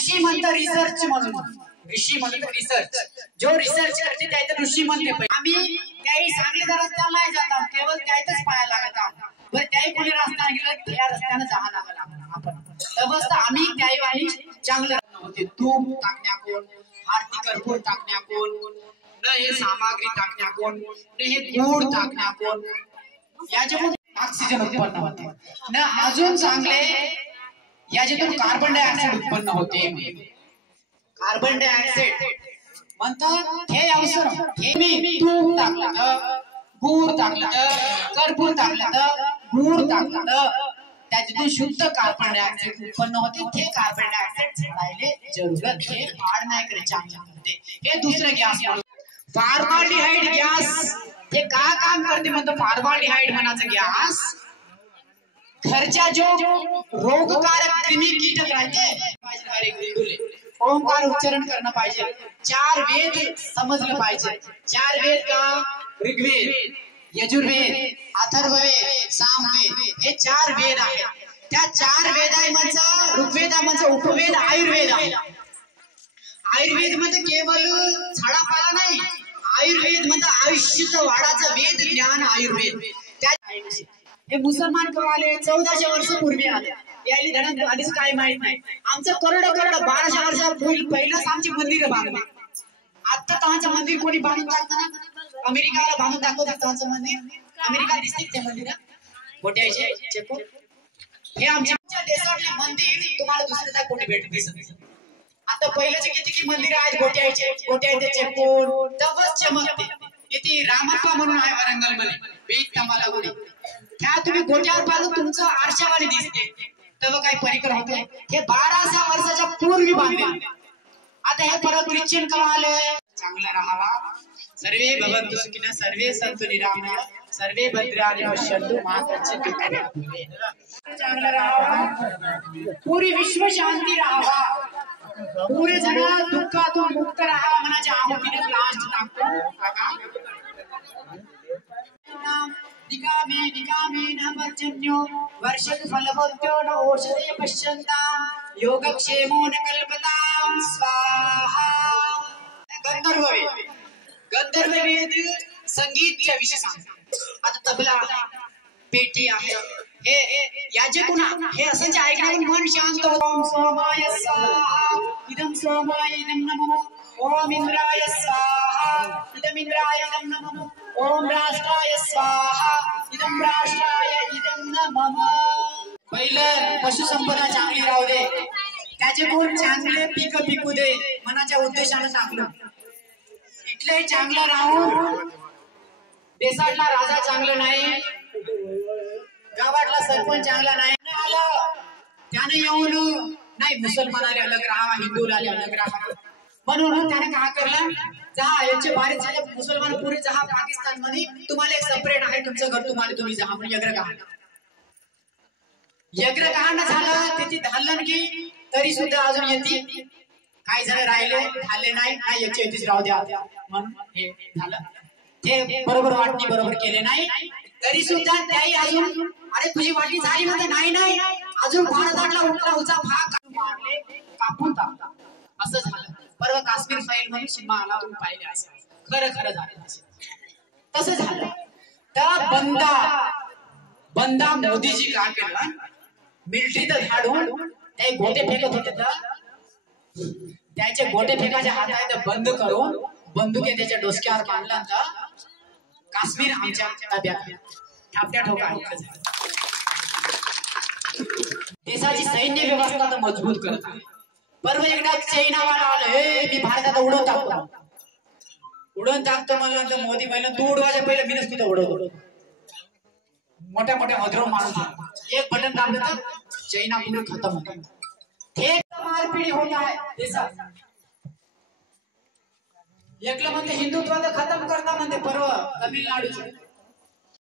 ऋषी म्हणतो रिसर्च म्हणून, ऋषी म्हणतो रिसर्च, जो रिसर्च करते त्याला ऋषी म्हणते. आम्ही काही सांगलीच्या रस्त्याला नाही जातात, केवळ त्याच पाया लागतात. बरं त्याही कोणी रस्त्याने गेलं त्या रस्त्याने जावं लागलं आपण. अवस्था आम्ही काही वाणी चांगलं होते. तूप टाकण्या कोण, आरती कर्पूर टाकण्या कोण, न हे सामग्री टाकण्या कोण, न हे गुळ टाकण्या कोण, याच्यातून ऑक्सिजन उत्पन्न होते. न अजून चांगले याच्यातून कार्बन डायऑक्साइड उत्पन्न होते. कार्बन डायऑक्साइड म्हणतात हे अवसर हे मी तूप टाकलं तर, गुळ टाकलं तर, कर्पूर टाकलं तर, गुळ टाकलं तर त्याच्यातून शुद्ध कार्बन डायऑक्साइड उत्पन्न होते. ते कार्बन डायऑक्साइड झाडायले जरूरत हे वाढ नाही करे चांगलं होते. हे दुसरं गॅस फॉर्माल्डिहाइड गॅस हे का काम करते म्हणतो. फॉर्माल्डिहाइड म्हणाचं गॅस घरच्या जो रोगकारक क्रिमी कीटक राहते ओंकार उच्चारण करणं पाहिजे. 4 वेद समजलं पाहिजे. 4 वेद का, ऋग्वेद, यजुर्वेद, अथर्ववेद, सामवेद हे 4 वेद आहेत. त्या 4 वेदांमध्ये ऋग्वेदामध्ये उपवेद आयुर्वेद आहे. आयुर्वेद मध्ये केवळ झाडापाला नाही, आयुर्वेद मध्ये आयुष्य वाढाचं वेद ज्ञान आयुर्वेद. हे मुसलमान कवाले 1400 वर्षापूर्वी आले. याली धडा आधीच काय माहित नाही. आमचं करोड 1200 वर्षापूर्वी पहिलंच आमची मंदिर बांधले. आता त्यांचं मंदिर कोणी बांधून टाकतं, अमेरिकाला बांधून दाखवतात त्यांचं मंदिर. अमेरिका दिसते ते मंदिर गोट्याचे चेपूर. हे आमच्या देशातले मंदिर तुम्हाला दुसऱ्या कोणी भेट दिसत. आता पहिल्याचे किती मंदिर आहेत गोट्याचे, गोट्याचे चेपूर तवच चमकते. इथे रामप्पा म्हणून आहे वरंगल मध्ये, वेद तमाला गुडी. त्या तुम्ही गोट्यावर पाहून तुमचं आरशावाणी दिसते. तेव्हा काही परिकर होते. हे 1200 वर्षाच्या पूर्वी बांधले. आता हे परत निश्चिन कमाले. चांगला राहावा. सर्वे भवन्तु सुखिनः, सर्वे सन्तु निरामया, सर्वे भद्राणि पश्यन्तु मा कश्चित् दुःखभाग्. चांगला राहावा, पूरी विश्व शांती राहावा, पूरे जण दुःखातून मुक्त राहावा म्हणाच्या आहुतीने लास्ट टाकतो. निकामे निकामे न पर्जन्यो वर्षतु फलवत्यो न औषधे पश्यन्तां योगक्षेमो न कल्पतां स्वाहा. गंधर्व वेद, गंधर्व वेद संगीतच्या विषयी सांगतात. आता तबला, पेटी आहे हे याचे गुण हे असंच ऐकण्यातून मन शांत होतं. ओम सोमाय स्वाहा, इदं सोमाय इदं नमः. ओम इंद्राय स्वाहा, इदं इंद्राय इदं नमः. ओम राष्ट्राय स्वाहा, इदं राष्ट्राय इदं नमः. पहिलं पशुसंपदा चांगली राहू दे, त्याचे गुण चांगले पिकू दे मनाच्या उद्देशाने सांगलं. इथले चांगलं राहून देशातला राजा चांगला नाही, गावातला सरपंच चांगला नाही आलं त्याने येऊन नाही मुसलमानाला अलग राहावा, हिंदूला अलग राहावा म्हणून त्याने काय करलं. जहा याचे बारीक झाले मुसलमान पुरे जहा पाकिस्तान मध्ये तुम्हाला एक सेपरेट आहे तुमचं घर, तुम्ही जहा म्हणून यज्ञ कहाणं झालं. त्याची धालन की तरी सुद्धा अजून येते. काही जण राहिले झाले नाही, नाही याची येतीच राहू द्या म्हणून हे झालं. ते बरोबर वाटणी बरोबर केले नाही तरी सुद्धा त्याही अजून अरे तुझी वाटणी झाली म्हणते नाही नाही अजून भारतातला उठला उचा भाग मारले कापून टाकतात. असं झालं. परवा काश्मीर फाईल मध्ये सिनेमा आला, तुम्ही पाहिले असेल. खरं झालं तसं झालं. तर बंदा मोदीजी काय केलं, मिलिटरीत धाडून ते गोटे फेकत होते तर त्याचे गोटे फेकाच्या हातात बंद करून बंदुके त्याच्या डोसक्यावर बांधला तर काश्मीर आमच्या ताब्यात थापट्या ठोका. देशाची सैन्य व्यवस्था तर मजबूत करत आहे. बरोबर एकदा चैनावाला आलं, हे मी भारतात उडवून टाकतो म्हणलं तर मोदी म्हणलं तू उडवायच्या पहिले मीच तिथं उडवतो. मोठ्या मधुर माणूस एक बटन दाबलं तर चैना पूर्ण खतम होतं. थेट मारपिडी होत आहे देशात. एकलं म्हणते हिंदुत्व खतम करता म्हणते परवा तमिळनाडूचे